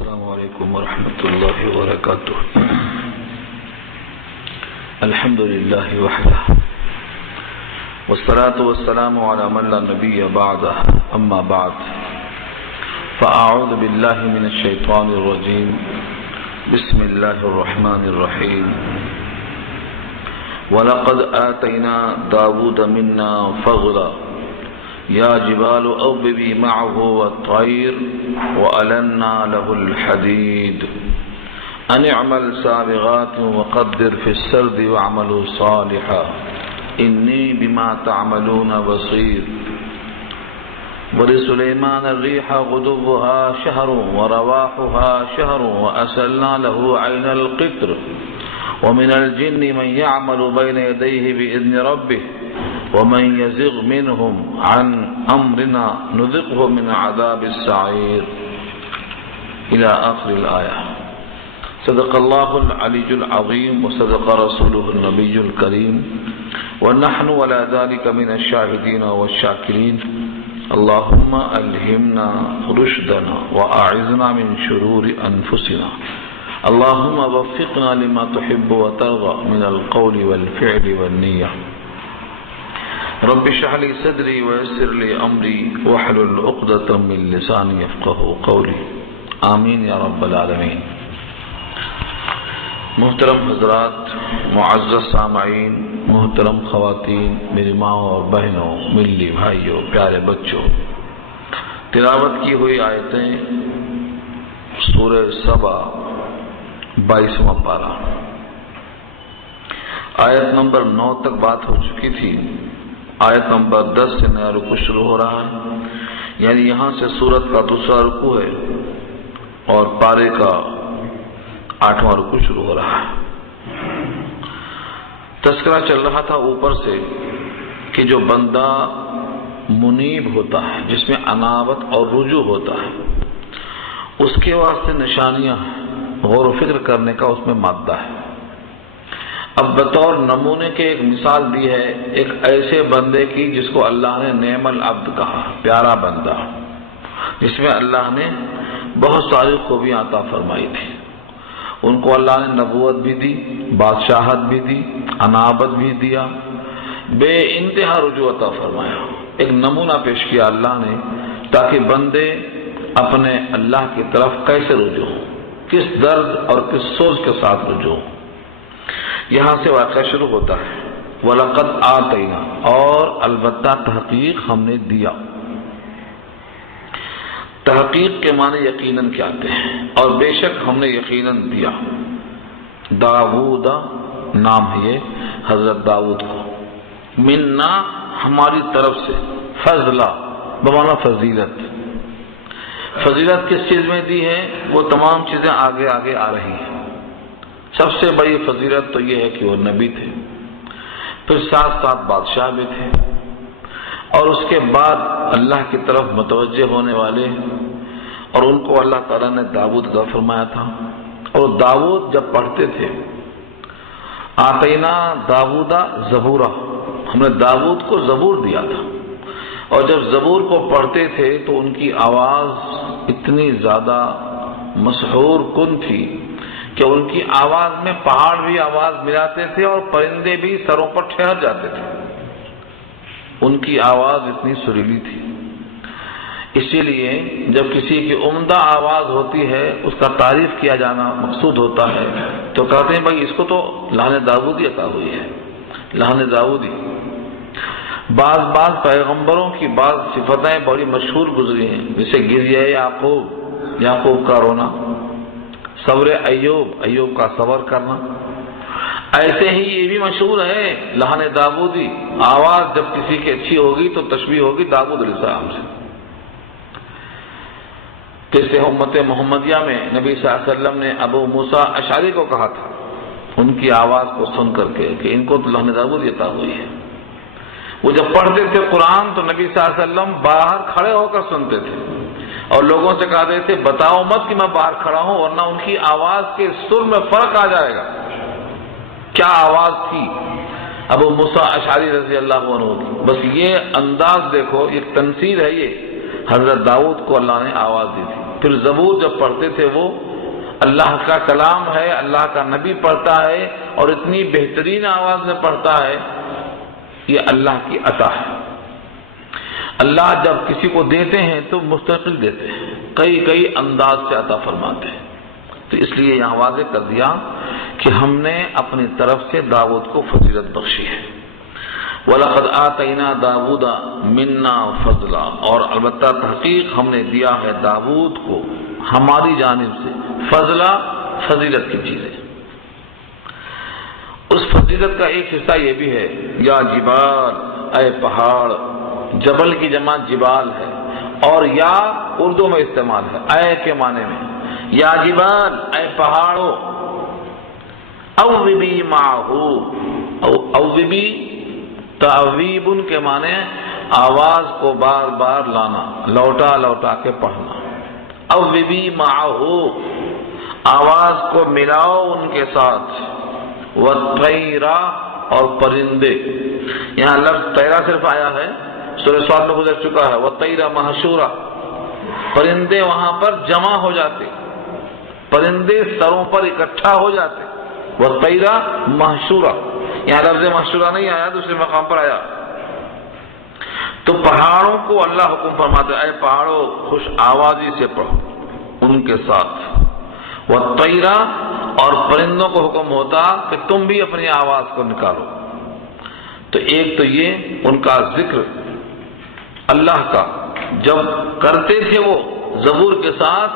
السلام علیکم ورحمۃ اللہ وبرکاتہ. الحمد للہ وحدہ والصلاة والسلام علی من لا نبی بعدہ اما بعد فاعوذ باللہ من الشیطان الرجیم بسم اللہ الرحمن الرحیم. وَلَقَدْ آتَيْنَا دَاوُودَ مِنَّا فَضْلًا يَا جِبَالُ أَوْبِبِي مَعَهُ وَالطَّيْرَ وَأَلَنَّا لَهُ الْحَدِيدَ أَنِ اعْمَلْ سَابِغَاتٍ وَقَدِّرْ فِي السَّرْدِ وَاعْمَلُوا صَالِحًا إِنِّي بِمَا تَعْمَلُونَ بَصِيرٌ. وَلِسُلَيْمَانَ الرِّيحَ غُدُوُّهَا شَهْرٌ وَرَوَاحُهَا شَهْرٌ وَأَسَلْنَا لَهُ عَيْنَ الْقِطْرِ وَمِنَ الْجِنِّ مَنْ يَعْمَلُ بَيْنَ يَدَيْهِ بِإِذْنِ رَبِّهِ وَمَنْ يَزِغْ مِنْهُمْ عَنْ أَمْرِنَا نُذِقْهُ مِنْ عَذَابِ السَّعِيرِ إلى آخر الآية. صدق الله العلي العظيم وصدق رسوله النبي الكريم ونحن ولا ذلك من الشاهدين والشاكرين. اللهم ألهمنا رشدنا وأعذنا من شرور أنفسنا. اللهم وفقنا لما تحب وترضى من القول والفعل والنية. رب اشرح لي صدري ويسر لي امري واحلل عقدة من لساني يفقهوا قولي. آمین یا رب العالمین. محترم حضرات، معزز سامعین، محترم خواتین، میری ماں اور بہنوں، ملی بھائیوں، پیارے بچوں، تلاوت کی ہوئی آیتیں سورہ سبا 22واں پارہ، آیت نمبر 9 تک بات ہو چکی تھی. آیت نمبر 10 سے نیا رکوع شروع ہو رہا ہے، یعنی یہاں سے سورت کا دوسرا رکوع ہے اور پارے کا 8واں رکوع شروع ہو رہا ہے. تذکرہ چل رہا تھا اوپر سے کہ جو بندہ منیب ہوتا ہے، جس میں انابت اور رجوع ہوتا ہے، اس کے واسطے نشانیاں ہیں، غور و فکر کرنے کا اس میں مادہ ہے. اب بطور نمونے کے ایک مثال دی ہے ایک ایسے بندے کی جس کو اللہ نے نعم العبد کہا، پیارا بندہ، جس میں اللہ نے بہت ساری خوبیاں عطا فرمائی تھی. ان کو اللہ نے نبوت بھی دی، بادشاہت بھی دی، انابت بھی دیا، بے انتہا رجوع عطا فرمایا. ایک نمونہ پیش کیا اللہ نے تاکہ بندے اپنے اللہ کی طرف کیسے رجوع ہوں، کس درد اور کس سوچ کے ساتھ رجوع ہوں. یہاں سے واقعہ شروع ہوتا ہے. وَلَقَدْ آتَيْنَا، اور البتہ تحقیق ہم نے دیا. تحقیق کے معنی یقیناً کیا آتے ہیں، اور بے شک ہم نے یقیناً دیا. داوود نام ہے یہ حضرت داؤد کو. منا ہماری طرف سے، فضلا بمعنی فضیلت. فضیلت کس چیز میں دی ہے؟ وہ تمام چیزیں آگے آگے آ رہی ہیں. سب سے بڑی فضیلت تو یہ ہے کہ وہ نبی تھے، پھر ساتھ ساتھ بادشاہ بھی تھے، اور اس کے بعد اللہ کی طرف متوجہ ہونے والے، اور ان کو اللہ تعالیٰ نے داؤد کا فرمایا تھا. اور داؤد جب پڑھتے تھے، آتینا داؤدا زبورا، ہم نے داؤد کو زبور دیا تھا. اور جب زبور کو پڑھتے تھے تو ان کی آواز اتنی زیادہ مسحور کن تھی کہ ان کی آواز میں پہاڑ بھی آواز ملاتے تھے اور پرندے بھی سروں پر ٹھہر جاتے تھے. ان کی آواز اتنی سریلی تھی. اسی لیے جب کسی کی عمدہ آواز ہوتی ہے، اس کا تعریف کیا جانا مقصود ہوتا ہے، تو کہتے ہیں بھائی اس کو تو لحن داؤدی عطا ہوئی ہے، لحن داؤدی. بعض پیغمبروں کی بعض صفتیں بڑی مشہور گزری ہیں، جیسے گریہ یعقوب کا رونا، صبر ایوب کا صبر کرنا. ایسے ہی یہ بھی مشہور ہے لحن داؤدی. آواز جب کسی کی اچھی ہوگی تو تشبیہ ہوگی داؤد علیہ السلام سے. جیسے امت محمدیہ میں نبی صلی اللہ علیہ وسلم نے ابو موسیٰ اشعری کو کہا تھا ان کی آواز کو سن کر کے کہ ان کو تو لحن داؤدی عطا ہوئی ہے. وہ جب پڑھتے تھے قرآن تو نبی صلی اللہ علیہ وسلم باہر کھڑے ہو کر سنتے تھے، اور لوگوں سے کہتے تھے بتاؤ مت کہ میں باہر کھڑا ہوں، ورنہ ان کی آواز کے سر میں فرق آ جائے گا. کیا آواز تھی ابو موسیٰ اشعری رضی اللہ عنہ کی. بس یہ انداز دیکھو، ایک تنصیر ہے یہ. حضرت داؤد کو اللہ نے آواز دی تھی. پھر زبور جب پڑھتے تھے وہ اللہ کا کلام ہے، اللہ کا نبی پڑھتا ہے اور اتنی بہترین آواز میں پڑھتا ہے، یہ اللہ کی عطا ہے۔ اللہ جب کسی کو دیتے ہیں تو مستقل دیتے ہیں، کئی انداز سے عطا فرماتے ہیں۔ تو اس لیے یہاں واضح کر دیا کہ ہم نے اپنی طرف سے داؤد کو فضیلت بخشی ہے۔ وَلَقَدْ آتَيْنَا دَاوُودَ مِنَّا فَضْلًا، اور البتہ تحقیق ہم نے دیا ہے داؤد کو ہماری جانب سے فضلہ، فضیلت کی چیزیں۔ اس فضیلت کا ایک حصہ یہ بھی ہے، یا جبال، اے پہاڑ، جبل کی جمع جبال ہے، اور یا اردو میں استعمال ہے اے کے معنی میں، یا جبال اے پہاڑوں، اوبی معہو، اوبی تعویب کے معنی آواز کو بار بار لانا، لوٹا لوٹا کے پڑھنا۔ اوبی معہو، آواز کو ملاؤ ان کے ساتھ۔ والطیرہ، اور پرندے، یہاں لفظ طیرہ صرف آیا ہے، سورہ صاد میں گزر چکا ہے، والطیرہ محشورہ، پرندے وہاں پر جمع ہو جاتے، پرندے سروں پر اکٹھا ہو جاتے۔ والطیرہ محشورہ، یہاں لفظ محشورہ نہیں آیا، دوسرے مقام پر آیا۔ تو پہاڑوں کو اللہ حکم فرماتے، اے پہاڑوں خوش آوازی سے پڑھو ان کے ساتھ۔ والطیرہ، اور پرندوں کو حکم ہوتا کہ تم بھی اپنی آواز کو نکالو۔ تو ایک تو یہ ان کا ذکر اللہ کا جب کرتے تھے وہ زبور کے ساتھ،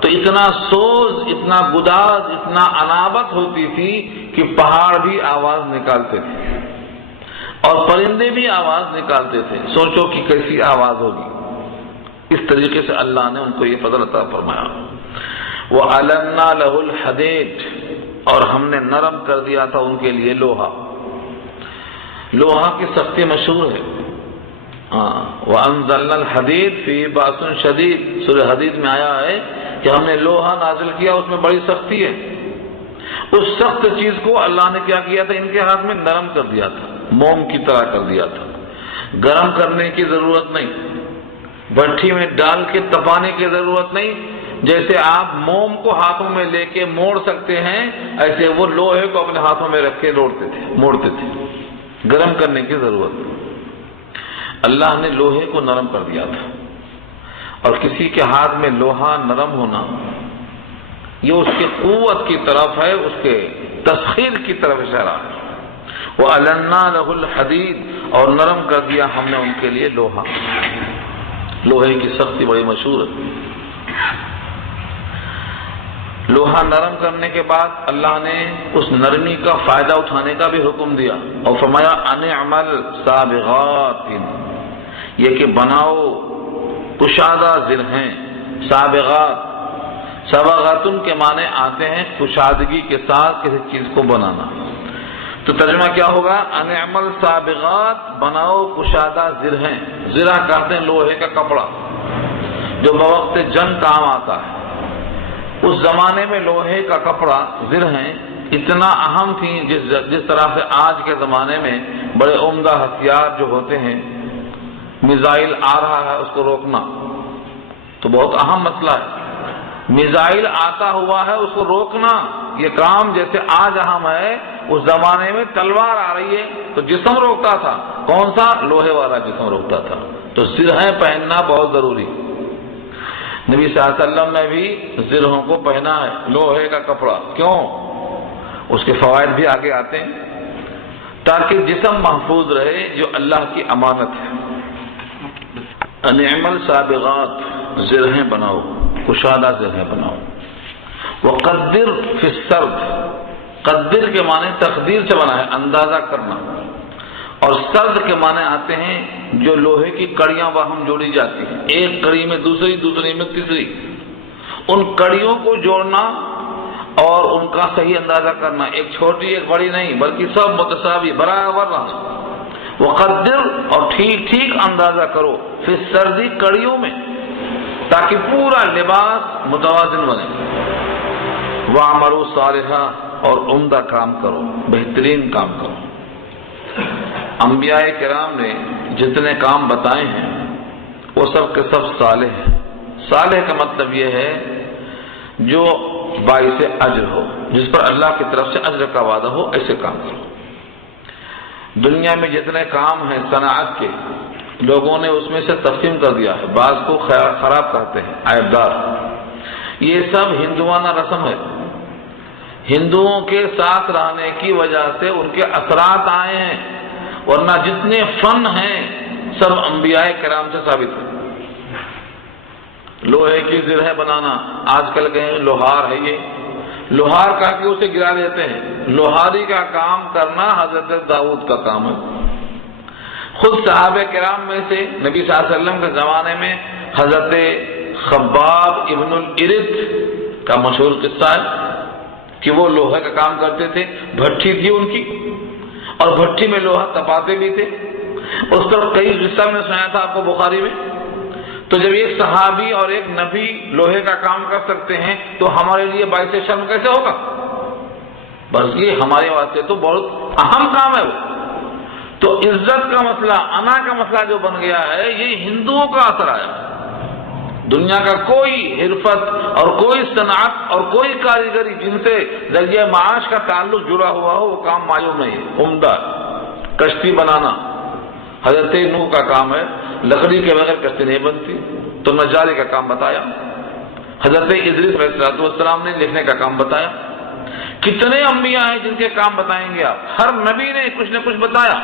تو اتنا سوز، اتنا گداز، اتنا انابت ہوتی تھی کہ پہاڑ بھی آواز نکالتے تھے اور پرندے بھی آواز نکالتے تھے۔ سوچو کہ کیسی آواز ہوگی۔ اس طریقے سے اللہ نے ان کو یہ فضل عطا فرمایا۔ وَأَلَنَّا لَهُ الْحَدِيدَ، اور ہم نے نرم کر دیا تھا ان کے لیے لوہا۔ لوہا کی سختی مشہور ہے۔ وَأَنزَلْنَا الْحَدِيدَ فِيهِ بَأْسٌ شَدِيدٌ، سورہ حدید میں آیا ہے کہ ہم نے لوہا نازل کیا، اس میں بڑی سختی ہے۔ اس سخت چیز کو اللہ نے کیا کیا تھا، ان کے ہاتھ میں نرم کر دیا تھا، موم کی طرح کر دیا تھا۔ گرم کرنے کی ضرورت نہیں، بھٹی میں ڈال کے تپانے کی ضرورت نہیں، جیسے آپ موم کو ہاتھوں میں لے کے موڑ سکتے ہیں، ایسے وہ لوہے کو اپنے ہاتھوں میں رکھ کے موڑتے تھے، گرم کرنے کی ضرورت نہیں۔ اللہ نے لوہے کو نرم کر دیا تھا، اور کسی کے ہاتھ میں لوہا نرم ہونا یہ اس کی قوت کی طرف ہے، اس کے تسخیر کی طرف اشارہ ہے۔ وَأَلَنَّا لَهُ الْحَدِيدَ، اور نرم کر دیا ہم نے ان کے لیے لوہا۔ لوہے کی سختی بڑی مشہور ہے۔ لوہا نرم کرنے کے بعد اللہ نے اس نرمی کا فائدہ اٹھانے کا بھی حکم دیا اور فرمایا ان اعمل سابغات، یہ کہ بناؤ کشادہ زرہیں، سابغات، سابغاتن کے معنی آتے ہیں کشادگی کے ساتھ کسی چیز کو بنانا۔ تو ترجمہ کیا ہوگا؟ ان اعمل سابغات، بناؤ کشادہ زرہیں۔ زرہ کہتے ہیں لوہے کا کپڑا جو بوقت جنگ کام آتا ہے۔ اس زمانے میں لوہے کا کپڑا، زرہیں اتنا اہم تھی، جس طرح سے آج کے زمانے میں بڑے عمدہ ہتھیار جو ہوتے ہیں، میزائل آ رہا ہے اس کو روکنا تو بہت اہم مسئلہ ہے۔ میزائل آتا ہوا ہے اس کو روکنا، یہ کام جیسے آج اہم ہے، اس زمانے میں تلوار آ رہی ہے تو جسم روکتا تھا، کون سا؟ لوہے والا جسم روکتا تھا۔ تو زرہیں پہننا بہت ضروری۔ نبی صلی اللہ علیہ وسلم نے بھی زرہوں کو پہنا ہے، لوہے کا کپڑا۔ کیوں؟ اس کے فوائد بھی آگے آتے ہیں، تاکہ جسم محفوظ رہے جو اللہ کی امانت ہے۔ ان اعمل سابغات، زرہیں بناؤ، کشادہ زرہیں بناؤ۔ وقدر فی السرد، قدر کے معنی تقدیر سے بنا ہے، اندازہ کرنا، اور سرد کے معنی آتے ہیں جو لوہے کی کڑیاں باہم جوڑی جاتی ہیں، ایک کڑی میں دوسری، دوسری میں تیسری، ان کڑیوں کو جوڑنا اور ان کا صحیح اندازہ کرنا، ایک چھوٹی ایک بڑی نہیں بلکہ سب متساوی برابر رہنا۔ وقدر، اور ٹھیک ٹھیک اندازہ کرو، پھر سردی کڑیوں میں، تاکہ پورا لباس متوازن بنے۔ وَعَمَلُوا صَالِحًا، اور عمدہ کام کرو، بہترین کام کرو۔ انبیاء کرام نے جتنے کام بتائے ہیں وہ سب کے سب صالح ہیں، صالح کا مطلب یہ ہے جو باعث اجر ہو، جس پر اللہ کی طرف سے اجر کا وعدہ ہو، ایسے کام کرو۔ دنیا میں جتنے کام ہیں صنعت کے، لوگوں نے اس میں سے تقسیم کر دیا ہے، بعض کو خراب کرتے ہیں، عیبدار۔ یہ سب ہندوانہ رسم ہے، ہندوؤں کے ساتھ رہنے کی وجہ سے ان کے اثرات آئے ہیں، ورنہ جتنے فن ہیں سب انبیاء کرام سے ثابت ہے۔ لوہے کی زرہیں بنانا، آج کل کہیں لوہار ہے، یہ لوہار کہا کہ اسے گرا دیتے ہیں، لوہاری کا کام کرنا حضرت داؤد کا کام ہے۔ خود صحابہ کرام میں سے نبی صلی اللہ علیہ وسلم کے زمانے میں حضرت خباب ابن الارت کا مشہور قصہ ہے کہ وہ لوہے کا کام کرتے تھے، بھٹی تھی ان کی، اور بھٹی میں لوہا تپاتے بھی تھے۔ اس طرح کئی قصہ میں سنایا تھا آپ کو بخاری میں۔ تو جب ایک صحابی اور ایک نبی لوہے کا کام کر سکتے ہیں تو ہمارے لیے باعث شرم کیسے ہوگا؟ بس یہ ہمارے واسطے تو بہت اہم کام ہے وہ۔ تو عزت کا مسئلہ، انا کا مسئلہ جو بن گیا ہے، یہ ہندوؤں کا اثر آیا۔ دنیا کا کوئی حرفت اور کوئی صنعت اور کوئی کاریگری جن سے ذریعہ معاش کا تعلق جڑا ہوا ہو، وہ کام معلوم نہیں ہے۔ عمدہ کشتی بنانا حضرت نوح کا کام ہے، لکڑی کے بغیر کشتی نہیں بنتی، تو نجاری کا کام بتایا۔ حضرت ادریس علیہ السلام نے لکھنے کا کام بتایا۔ کتنے انبیاء ہیں جن کے کام بتائیں گے آپ، ہر نبی نے کچھ نہ کچھ بتایا۔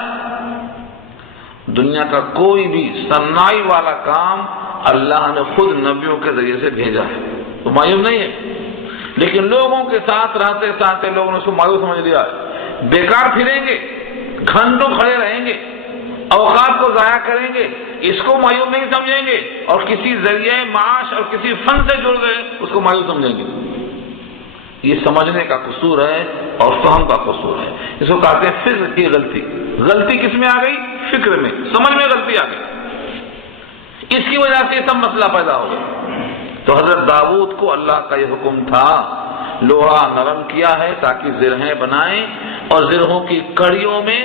دنیا کا کوئی بھی صنائی والا کام اللہ نے خود نبیوں کے ذریعے سے بھیجا ہے، تو مایوس نہیں ہے۔ لیکن لوگوں کے ساتھ رہتے ساتھ لوگوں نے اس کو مایوس سمجھ لیا ہے، بیکار پھریں گے، گھنٹوں کھڑے رہیں گے، اوقات کو ضائع کریں گے، اس کو مایوس نہیں سمجھیں گے، اور کسی ذریعے معاش اور کسی فن سے جڑ گئے اس کو مایوس سمجھیں گے۔ یہ سمجھنے کا قصور ہے اور فہم کا قصور ہے، اس کو کہتے ہیں فکر کی غلطی۔ غلطی کس میں آ گئی؟ فکر میں، سمجھ میں غلطی آ گئی، اس کی وجہ سے سب مسئلہ پیدا ہو گیا۔ تو حضرت داؤد کو اللہ کا یہ حکم تھا، لوہا نرم کیا ہے تاکہ زرہیں بنائیں اور زرہوں کی کڑیوں میں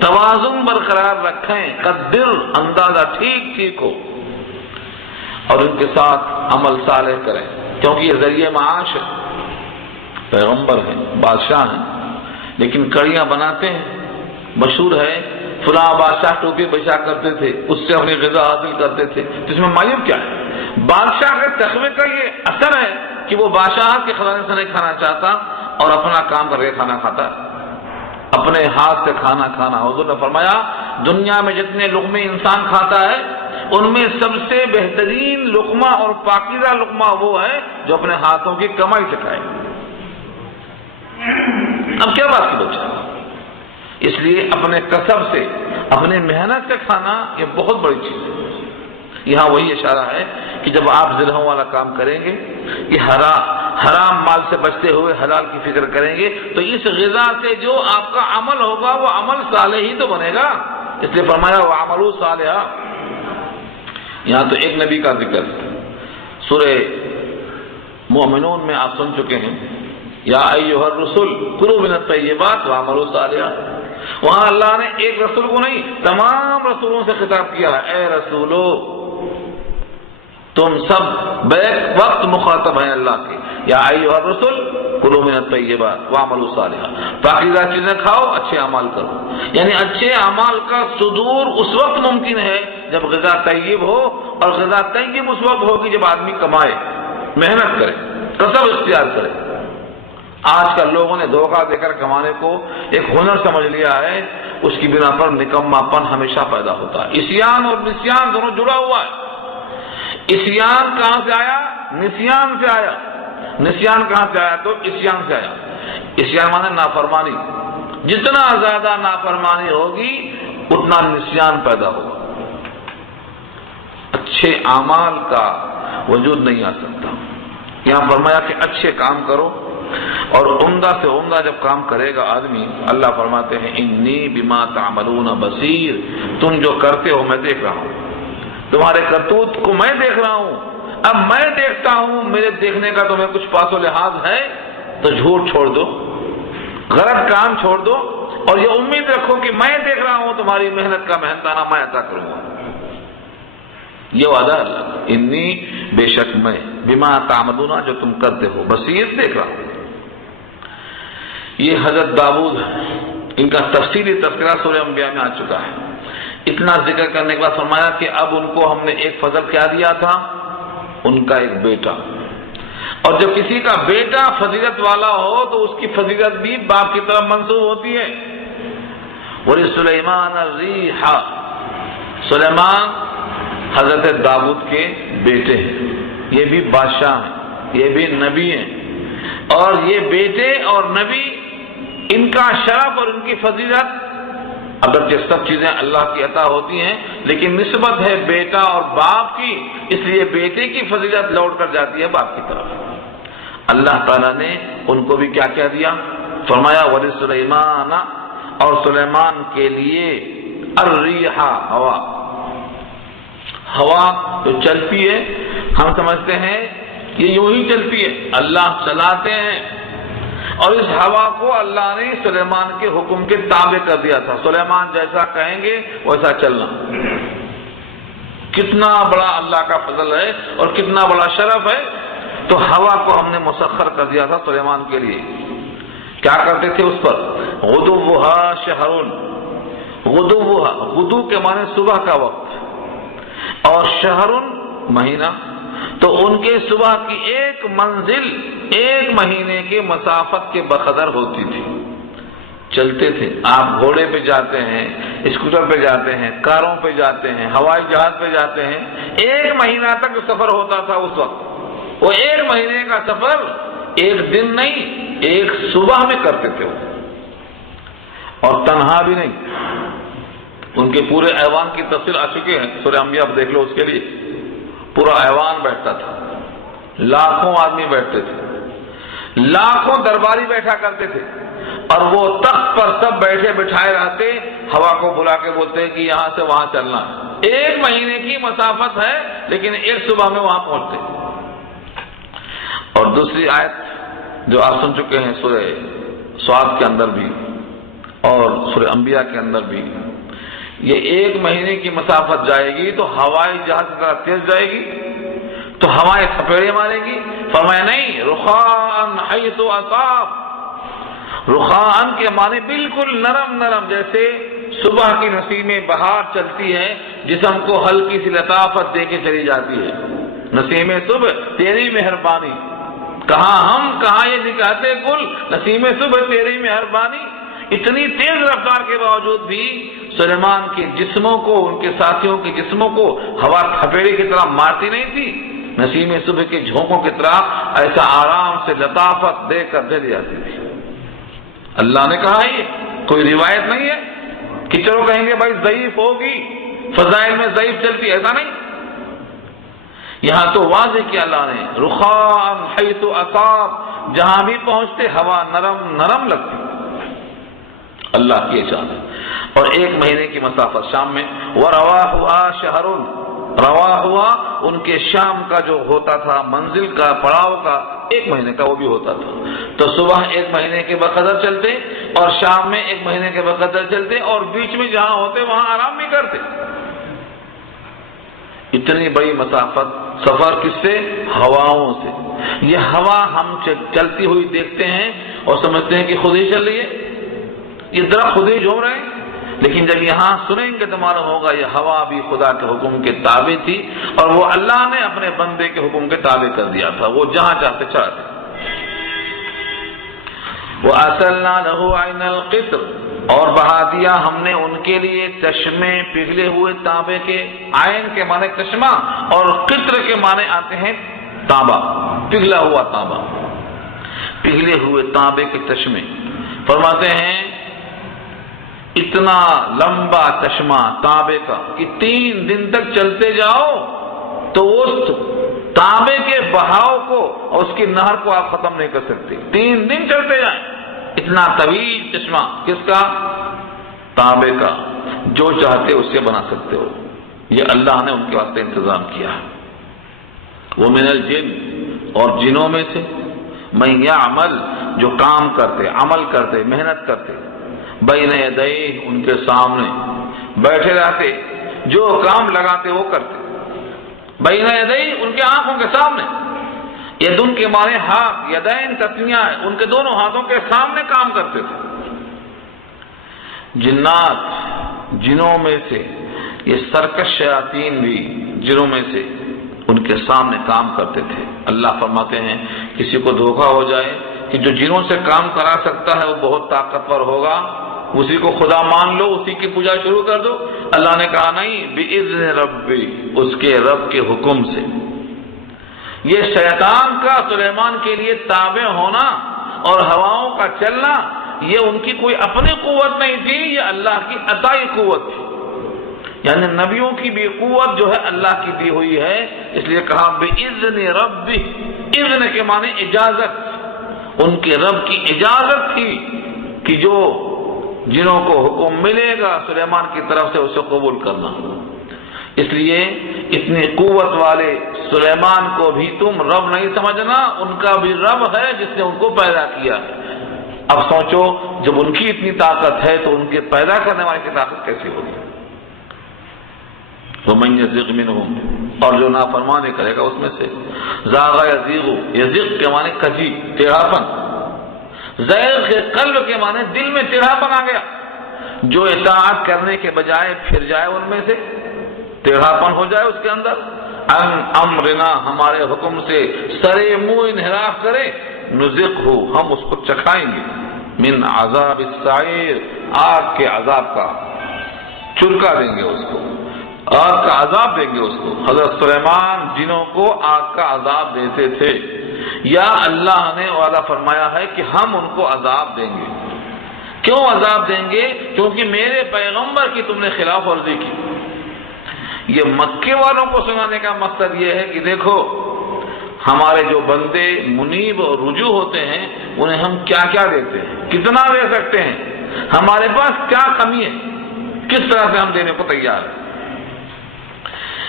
توازن برقرار رکھیں، قدر اندازہ ٹھیک ہو، اور ان کے ساتھ عمل صالح کریں، کیونکہ یہ ذریعہ معاش ہے، پیغمبر ہیں، بادشاہ ہیں، لیکن کڑیاں بناتے ہیں۔ مشہور ہے فلاں بادشاہ ٹوپی بچا کرتے تھے، اس سے اپنی غذا حاصل کرتے تھے، تو اس میں معیوب کیا ہے؟ بادشاہ کے تخمے کا یہ اثر ہے کہ وہ بادشاہ کے خزانے سے نہیں کھانا چاہتا اور اپنا کام کر کے کھانا کھاتا ہے، اپنے ہاتھ سے کھانا کھانا۔ حضور نے فرمایا دنیا میں جتنے لقمے انسان کھاتا ہے ان میں سب سے بہترین لقمہ اور پاکیزہ لقمہ وہ ہے جو اپنے ہاتھوں کی کمائی سے کھائے۔ اب کیا بات کی بچہ، اس لیے اپنے کسب سے، اپنے محنت سے کھانا یہ بہت بڑی چیز ہے۔ یہاں وہی اشارہ ہے کہ جب آپ زرہوں والا کام کریں گے، یہ حرام مال سے بچتے ہوئے حلال کی فکر کریں گے، تو اس غذا سے جو آپ کا عمل ہوگا وہ عمل صالح ہی تو بنے گا۔ اس لیے فرمایا وَعَمَلُوا صَالِحًا۔ یہاں تو ایک نبی کا ذکر، سورہ مومنون میں آپ سن چکے ہیں، یا ایھا الرسل کلوا من الطیبات وَاعْمَلُوا صَالِحًا۔ وہاں اللہ نے ایک رسول کو نہیں، تمام رسولوں سے خطاب کیا ہے، اے رسولو تم سب بیک وقت مخاطب ہیں اللہ کے، یا ایھا الرسل کلوا من الطیبات وَاعْمَلُوا صَالِحًا، پاکیزہ چیزیں کھاؤ، اچھے اعمال کرو۔ یعنی اچھے اعمال کا صدور اس وقت ممکن ہے جب غذا طیب ہو، اور غذا طیب اس وقت ہوگی جب آدمی کمائے، محنت کرے، کسب اختیار کرے۔ آج کل لوگوں نے دھوکہ دے کر کمانے کو ایک ہنر سمجھ لیا ہے، اس کی بنا پر نکماپن ہمیشہ پیدا ہوتا ہے۔ عصیان اور نسیان دونوں جڑا ہوا ہے۔ عصیان کہاں سے آیا؟ نسیان سے آیا۔ نسیان کہاں سے آیا؟ تو عصیان سے آیا۔ عصیان مانے نافرمانی، جتنا زیادہ نافرمانی ہوگی اتنا نسیان پیدا ہوگا، اچھے اعمال کا وجود نہیں آ سکتا۔ یہاں فرمایا کہ اچھے کام کرو، اور عمدہ سے عمدہ جب کام کرے گا آدمی، اللہ فرماتے ہیں انی بما تعملون بصیر، تم جو کرتے ہو میں دیکھ رہا ہوں، تمہارے کرتوت کو میں دیکھ رہا ہوں۔ اب میں دیکھتا ہوں، میرے دیکھنے کا تمہیں کچھ پاس و لحاظ ہے تو جھوٹ چھوڑ دو، غلط کام چھوڑ دو، اور یہ امید رکھو کہ میں دیکھ رہا ہوں، تمہاری محنت کا محنتانہ میں عطا کروں گا۔ یہ وعدہ اللہ کا، انی بے شک میں بما تعملون جو تم کرتے ہو بصیر دیکھ رہا ہوں۔ یہ حضرت داؤد ان کا تفصیلی تذکرہ سورہ انبیاء میں آ چکا ہے۔ اتنا ذکر کرنے کے بعد فرمایا کہ اب ان کو ہم نے ایک فضل کیا دیا تھا، ان کا ایک بیٹا، اور جب کسی کا بیٹا فضیلت والا ہو تو اس کی فضیلت بھی باپ کی طرف منسوب ہوتی ہے۔ وَلِسُلَيْمَانَ الرِّيحَ، سلیمان حضرت داؤد کے بیٹے ہیں، یہ بھی بادشاہ ہیں، یہ بھی نبی ہیں، اور یہ بیٹے اور نبی ان کا شرف اور ان کی فضیلت، اگرچہ سب چیزیں اللہ کی عطا ہوتی ہیں لیکن نسبت ہے بیٹا اور باپ کی، اس لیے بیٹے کی فضیلت لوٹ کر جاتی ہے باپ کی طرف۔ اللہ تعالیٰ نے ان کو بھی کیا کیا دیا، فرمایا وَلِسُلَيْمَانَ، اور سلیمان کے لیے الرِّيحَ، ہوا جو چلتی ہے، ہم سمجھتے ہیں یہ یوں ہی چلتی ہے، اللہ چلاتے ہیں، اور اس ہوا کو اللہ نے سلیمان کے حکم کے تابع کر دیا تھا، سلیمان جیسا کہیں گے ویسا چلنا۔ کتنا بڑا اللہ کا فضل ہے اور کتنا بڑا شرف ہے، تو ہوا کو ہم نے مسخر کر دیا تھا سلیمان کے لیے۔ کیا کرتے تھے اس پر، غدوها شہر، غدوها، غدو کے معنی صبح کا وقت، اور شہر مہینہ، تو ان کے صبح کی ایک منزل ایک مہینے کے مسافت کے بقدر ہوتی تھی۔ چلتے تھے، آپ گھوڑے پہ جاتے ہیں، اسکوٹر پہ جاتے ہیں، کاروں پہ جاتے ہیں، ہوائی جہاز پہ جاتے ہیں، ایک مہینہ تک سفر ہوتا تھا اس وقت۔ وہ ایک مہینے کا سفر ایک دن نہیں، ایک صبح میں کرتے تھے وہ، اور تنہا بھی نہیں، ان کے پورے ایوان کی تفصیل آ چکے ہیں، سورہ انبیاء آپ دیکھ لو، اس کے لیے پورا ایوان بیٹھتا تھا، لاکھوں آدمی بیٹھتے تھے، لاکھوں درباری بیٹھا کرتے تھے، اور وہ تخت پر سب بیٹھے بٹھائے رہتے، ہوا کو بلا کے بولتے ہیں کہ یہاں سے وہاں چلنا ہے، ایک مہینے کی مسافت ہے لیکن ایک صبح میں وہاں پہنچتے۔ اور دوسری آیت جو آپ سن چکے ہیں سورہ صاد کے اندر بھی اور سورہ انبیاء کے اندر بھی، یہ ایک مہینے کی مسافت جائے گی تو ہوائی جہاز کی طرح تیز جائے گی تو ہوائیں تھپیڑے مارے گی، فرمایا نہیں، رخاءً حیث اصاب، رخاءً کے معنی بالکل نرم نرم، جیسے صبح کی نسیمیں بہار چلتی ہے، جسم کو ہلکی سی لطافت دے کے چلی جاتی ہے، نسیمیں صبح تیری مہربانی، کہاں ہم کہاں یہ دکھاتے گل، نسیمیں صبح تیری مہربانی۔ اتنی تیز رفتار کے باوجود بھی سلیمان کے جسموں کو، ان کے ساتھیوں کے جسموں کو ہوا تھپیڑے کی طرح مارتی نہیں تھی، نسیم صبح کے جھونکوں کی طرح ایسا آرام سے لطافت دے کر چلی جاتی تھی۔ اللہ نے کہا یہ کوئی روایت نہیں ہے کہ چلو کہیں گے بھائی ضعیف ہوگی، فضائل میں ضعیف چلتی، ایسا نہیں، یہاں تو واضح کیا اللہ نے، رخاءً حیث اصاب، جہاں بھی پہنچتے ہوا نرم نرم لگتی، اللہ کی شان ہے۔ اور ایک مہینے کی مسافت شام میں، وَرَوَاحُهَا شَهْرٌ، روا ہوا ان کے شام کا جو ہوتا تھا، منزل کا، پڑاؤ کا، ایک مہینے کا وہ بھی ہوتا تھا، تو صبح ایک مہینے کے بقدر چلتے اور شام میں ایک مہینے کے بقدر چلتے، اور بیچ میں جہاں ہوتے وہاں آرام بھی کرتے۔ اتنی بڑی مسافت سفر کس سے؟ ہواؤں سے۔ یہ ہوا ہم چلتی ہوئی دیکھتے ہیں اور سمجھتے ہیں کہ خود ہی چل رہی ہے، یہ درخت خود ہی جھوم رہے ہیں، لیکن جب یہاں سنیں گے تو معلوم ہوگا یہ ہوا بھی خدا کے حکم کے تابع تھی، اور وہ اللہ نے اپنے بندے کے حکم کے تابع کر دیا تھا، وہ جہاں چاہتے چلاتے۔ وَأَسَلْنَا لَهُ عَيْنَ الْقِطْرِ، اور بہا دیا ہم نے ان کے لیے چشمے پگھلے ہوئے تانبے کے، عین کے معنی چشمہ اور قطر کے معنی آتے ہیں تانبا، پگھلا ہوا تانبا، پگھلے ہوئے تانبے کے چشمے۔ فرماتے ہیں اتنا لمبا چشمہ تانبے کا کہ 3 دن تک چلتے جاؤ تو اس تانبے کے بہاؤ کو اور اس کی نہر کو آپ ختم نہیں کر سکتے، 3 دن چلتے جائیں، اتنا طویل چشمہ، کس کا؟ تانبے کا، جو چاہتے اس سے بنا سکتے ہو، یہ اللہ نے ان کے واسطے انتظام کیا ہے۔ وہ من الجن، اور جنوں میں سے، من یعمل، جو کام کرتے، عمل کرتے، محنت کرتے، بین یدیہ، ان کے سامنے بیٹھے رہتے، جو کام لگاتے وہ کرتے، بین یدئی، ان کے آنکھوں کے سامنے، یدن کے معنی ہاتھ، یدین تسنیہ ہے، ان کے دونوں ہاتھوں کے سامنے کام کرتے تھے۔ جنات، جنوں میں سے، یہ سرکش شیاطین بھی جنوں میں سے ان کے سامنے کام کرتے تھے۔ اللہ فرماتے ہیں کسی کو دھوکہ ہو جائے کہ جو جنوں سے کام کرا سکتا ہے وہ بہت طاقتور ہوگا، اسی کو خدا مان لو، اسی کی پوجا شروع کر دو۔ اللہ نے کہا نہیں، بِإِذْنِ ربی، اس کے رب کے حکم سے۔ یہ شیطان کا سلیمان کے لیے تابع ہونا اور ہواؤں کا چلنا، یہ ان کی کوئی اپنی قوت نہیں تھی، یہ اللہ کی عطائی قوت تھی۔ یعنی نبیوں کی بھی قوت جو ہے اللہ کی دی ہوئی ہے، اس لیے کہا بِإِذْنِ ربی، اذن کے معنی اجازت، ان کے رب کی اجازت تھی کہ جو جنوں کو حکم ملے گا سلیمان کی طرف سے اسے قبول کرنا۔ اس لیے اتنی قوت والے سلیمان کو بھی تم رب نہیں سمجھنا، ان کا بھی رب ہے جس نے ان کو پیدا کیا ہے۔ اب سوچو جب ان کی اتنی طاقت ہے تو ان کے پیدا کرنے والے کی طاقت کیسی ہوگی؟ وَمَن يَزِغْ مِنْهُمْ، اور جو نافرمانی کرے گا اس میں سے، زاغ یزیغ، یزیغ کے معنی کجی، ٹیڑھاپن، زیغ کے قلب کے معنی دل میں ٹیڑھاپن آ گیا، جو اطاعت کرنے کے بجائے پھر جائے ان میں سے، ٹیڑھاپن ہو جائے اس کے اندر، ان امرنا، ہمارے حکم سے سرے منہ انحراف کرے، نذقہ، ہم اس کو چکھائیں گے، من عذاب السعیر، آگ کے عذاب کا، چرکا دیں گے اس کو، آگ کا عذاب دیں گے اس کو۔ حضرت سلیمان جنوں کو آگ کا عذاب دیتے تھے، یا اللہ نے وعدہ فرمایا ہے کہ ہم ان کو عذاب دیں گے۔ کیوں عذاب دیں گے؟ کیونکہ میرے پیغمبر کی تم نے خلاف ورزی کی۔ یہ مکے والوں کو سنانے کا مقصد یہ ہے کہ دیکھو ہمارے جو بندے منیب اور رجوع ہوتے ہیں انہیں ہم کیا کیا دیتے ہیں، کتنا دے سکتے ہیں، ہمارے پاس کیا کمی ہے، کس طرح سے ہم دینے کو تیار ہیں۔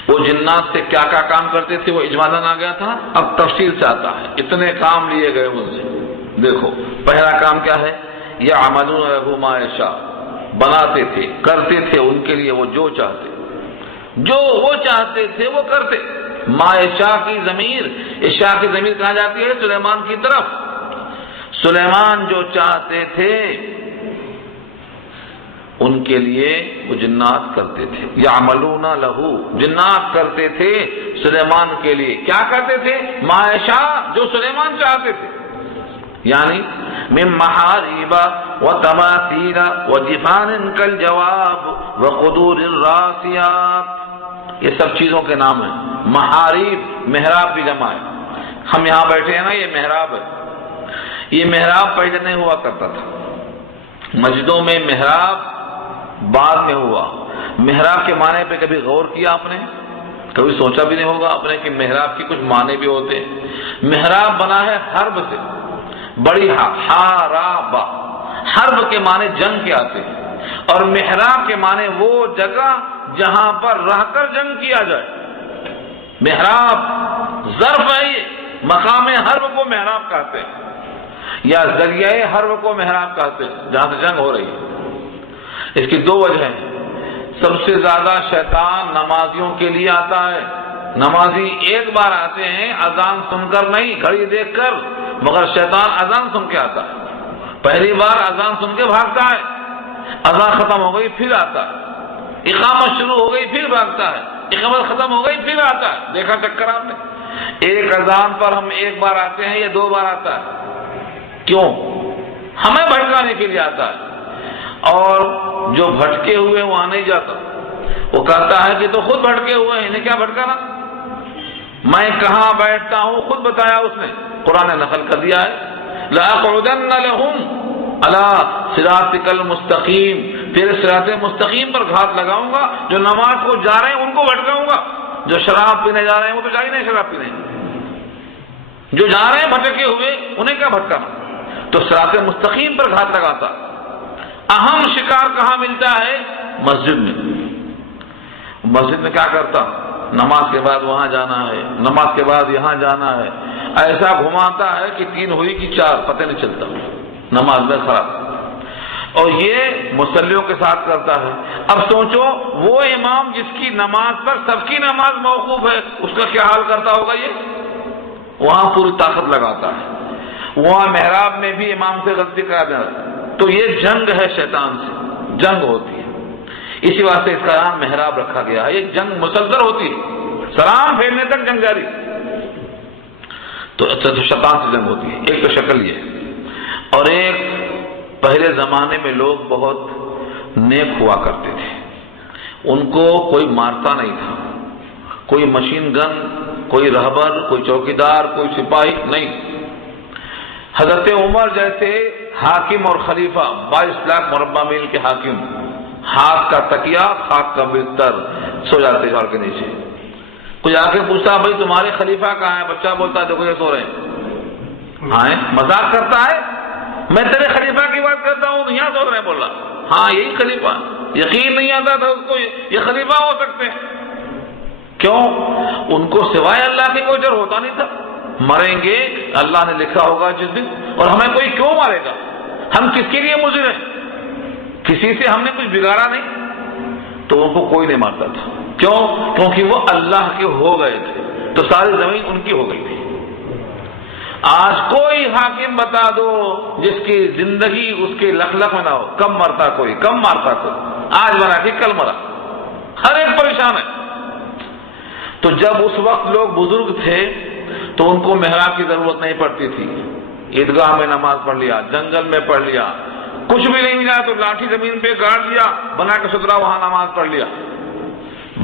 وہ جنات سے کیا کیا کام کرتے تھے وہ اجمالاً آ گیا تھا، اب تفصیل سے آتا ہے، اتنے کام لیے گئے ان سے۔ دیکھو پہلا کام کیا ہے، یعملون لہ ما یشاء، بناتے تھے، کرتے تھے ان کے لیے وہ جو چاہتے، جو وہ چاہتے تھے وہ کرتے۔ ما یشاء کی ضمیر، عشاء کی ضمیر کہاں جاتی ہے؟ سلیمان کی طرف۔ سلیمان جو چاہتے تھے ان کے لیے وہ جنات کرتے تھے، یعملون لہو، جنات کرتے تھے سلیمان کے لیے، کیا کرتے تھے؟ ما یشاء، جو سلیمان چاہتے تھے، یعنی من محاریب وتماثیل وجفان کالجواب وقدور الراسیات، یہ سب چیزوں کے نام ہیں۔ محاریب، محراب بھی جمع ہے، ہم یہاں بیٹھے ہیں نا، یہ محراب ہے۔ یہ محراب پہلے نہیں ہوا کرتا تھا، مسجدوں میں محراب بعد میں ہوا۔ محراب کے معنی پہ کبھی غور کیا آپ نے؟ کبھی سوچا بھی نہیں ہوگا آپ نے کہ محراب کی کچھ معنی بھی ہوتے ہیں۔ محراب بنا ہے حرب سے، بڑی حاراب، حرب کے معنی جنگ کے آتے ہیں، اور محراب کے معنی وہ جگہ جہاں پر رہ کر جنگ کیا جائے۔ محراب ظرف ہے، یہ مقام حرب کو محراب کہتے ہیں، یا ذریعہ حرب کو محراب کہتے ہیں، جہاں سے جنگ ہو رہی ہے۔ اس کی دو وجہ ہیں، سب سے زیادہ شیطان نمازیوں کے لیے آتا ہے۔ نمازی ایک بار آتے ہیں اذان سن کر نہیں، گھڑی دیکھ کر، مگر شیطان اذان سن کے آتا ہے۔ پہلی بار اذان سن کے بھاگتا ہے، اذان ختم ہو گئی پھر آتا ہے، اقامت شروع ہو گئی پھر بھاگتا ہے، اقامت ختم ہو گئی پھر آتا ہے۔ دیکھا چکر آپ نے؟ ایک اذان پر ہم ایک بار آتے ہیں یا دو بار آتا ہے؟ کیوں؟ ہمیں بھٹکانے کے لیے آتا ہے، اور جو بھٹکے ہوئے وہاں نہیں جاتا، وہ کہتا ہے کہ تو خود بھٹکے ہوئے ہیں، انہیں کیا بھٹکانا، میں کہاں بیٹھتا ہوں خود بتایا اس نے، قرآن نے نقل کر دیا ہے، لَأَقْعُدَنَّ لَهُمْ عَلَىٰ صِرَاطِكَ الْمُسْتَقِيمِ، تیرے صراط مستقیم پر گھات لگاؤں گا، جو نماز کو جا رہے ہیں ان کو بھٹکاؤں گا، جو شراب پینے جا رہے ہیں وہ تو جا ہی نہیں شراب پینے، جو جا رہے ہیں بھٹکے ہوئے انہیں کیا بھٹکانا، تو صراط مستقیم پر گھات لگاتا۔ اہم شکار کہاں ملتا ہے؟ مسجد میں۔ مسجد میں کیا کرتا؟ نماز کے بعد وہاں جانا ہے، نماز کے بعد یہاں جانا ہے، ایسا گھماتا ہے کہ 3 ہوئی کہ 4 پتہ نہیں چلتا، نماز میں خراب۔ اور یہ مصلیوں کے ساتھ کرتا ہے۔ اب سوچو وہ امام جس کی نماز پر سب کی نماز موقوف ہے، اس کا کیا حال کرتا ہوگا؟ یہ وہاں پوری طاقت لگاتا ہے، وہاں محراب میں بھی امام سے غلطی کرا دینا، تو یہ جنگ ہے شیطان سے، جنگ ہوتی ہے۔ اسی واسطے اس کا نام محراب رکھا گیا ہے۔ یہ جنگ مسلسل ہوتی ہے، سلام پھیرنے تک جنگ جاری۔ تو شیطان سے جنگ ہوتی ہے۔ ایک تو شکل یہ ہے، اور ایک پہلے زمانے میں لوگ بہت نیک ہوا کرتے تھے، ان کو کوئی مارتا نہیں تھا، کوئی مشین گن، کوئی رہبر، کوئی چوکیدار، کوئی سپاہی نہیں۔ حضرت عمر جیسے حاکم اور خلیفہ، 22 لاکھ مربع میل کے حاکم، ہاتھ کا تکیہ، خاک کا بستر، سو جاتے جھاڑ کے نیچے۔ کوئی آ کے پوچھتا بھائی تمہارے خلیفہ کہاں ہے؟ بچہ بولتا ہے دیکھو یہ سو رہے ہیں۔ ہاں مذاق کرتا ہے، میں تیرے خلیفہ کی بات کرتا ہوں، یہاں سو رہے ہیں۔ بولا ہاں یہی خلیفہ، یقین نہیں آتا تھا اس کو یہ خلیفہ ہو سکتے ہیں۔ کیوں؟ ان کو سوائے اللہ کے کوئی ڈر ہوتا نہیں تھا۔ مریں گے اللہ نے لکھا ہوگا جس دن، اور ہمیں کوئی کیوں مارے گا؟ ہم کس کے لیے مضر ہیں؟ کسی سے ہم نے کچھ بگاڑا نہیں، تو ان کو کوئی نہیں مارتا تھا۔ کیوں؟ کیونکہ وہ اللہ کے ہو گئے تھے، تو ساری زمین ان کی ہو گئی تھی۔ آج کوئی حاکم بتا دو جس کی زندگی اس کے لکھ لکھ میں نہ ہو، کم مرتا کوئی، کم مارتا کوئی، آج مرا کہ کل مرا، ہر ایک پریشان ہے۔ تو جب اس وقت لوگ بزرگ تھے تو ان کو محراب کی ضرورت نہیں پڑتی تھی، عیدگاہ میں نماز پڑھ لیا، جنگل میں پڑھ لیا، کچھ بھی نہیں ملا تو لاٹھی زمین پہ گاڑ دیا، بنا کے ستھرا وہاں نماز پڑھ لیا۔